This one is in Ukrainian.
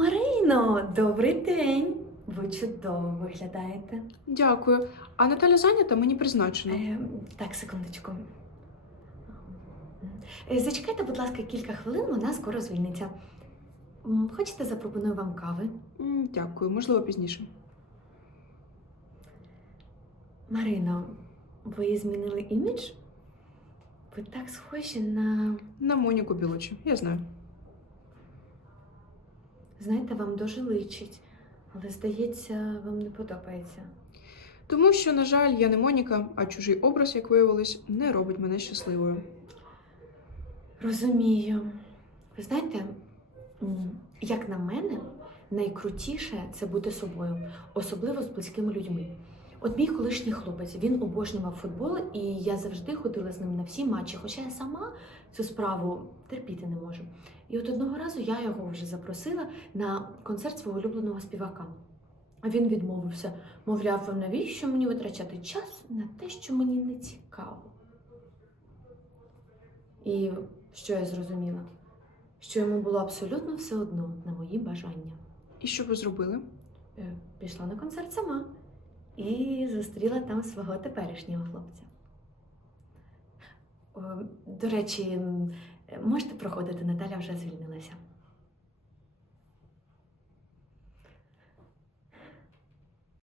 Марино, добрий день! Ви чудово виглядаєте. Дякую. А Наталя зайнята мені призначено. Е, так, секундочку. Е, Зачекайте, будь ласка, кілька хвилин, вона скоро звільниться. М, Хочете, запропоную вам кави? М, Дякую, можливо, пізніше. Марино, ви змінили імідж? Ви так схожі на. На Моніку Білочі, я знаю. Знаєте, вам дуже личить, але здається, вам не подобається. Тому що, на жаль, я не Моніка, а чужий образ, як виявилось, не робить мене щасливою. Розумію. Ви знаєте, як на мене, найкрутіше це бути собою, особливо з близькими людьми. От мій колишній хлопець, він обожнював футбол, і я завжди ходила з ним на всі матчі, хоча я сама цю справу терпіти не можу. І от одного разу я його вже запросила на концерт свого улюбленого співака. А він відмовився, мовляв, навіщо мені витрачати час на те, що мені не цікаво. І що я зрозуміла? Що йому було абсолютно все одно на мої бажання. І що ви зробили? Е, Пішла на концерт сама і зустріла там свого теперішнього хлопця. До речі, можете проходити, Наталя вже звільнилася.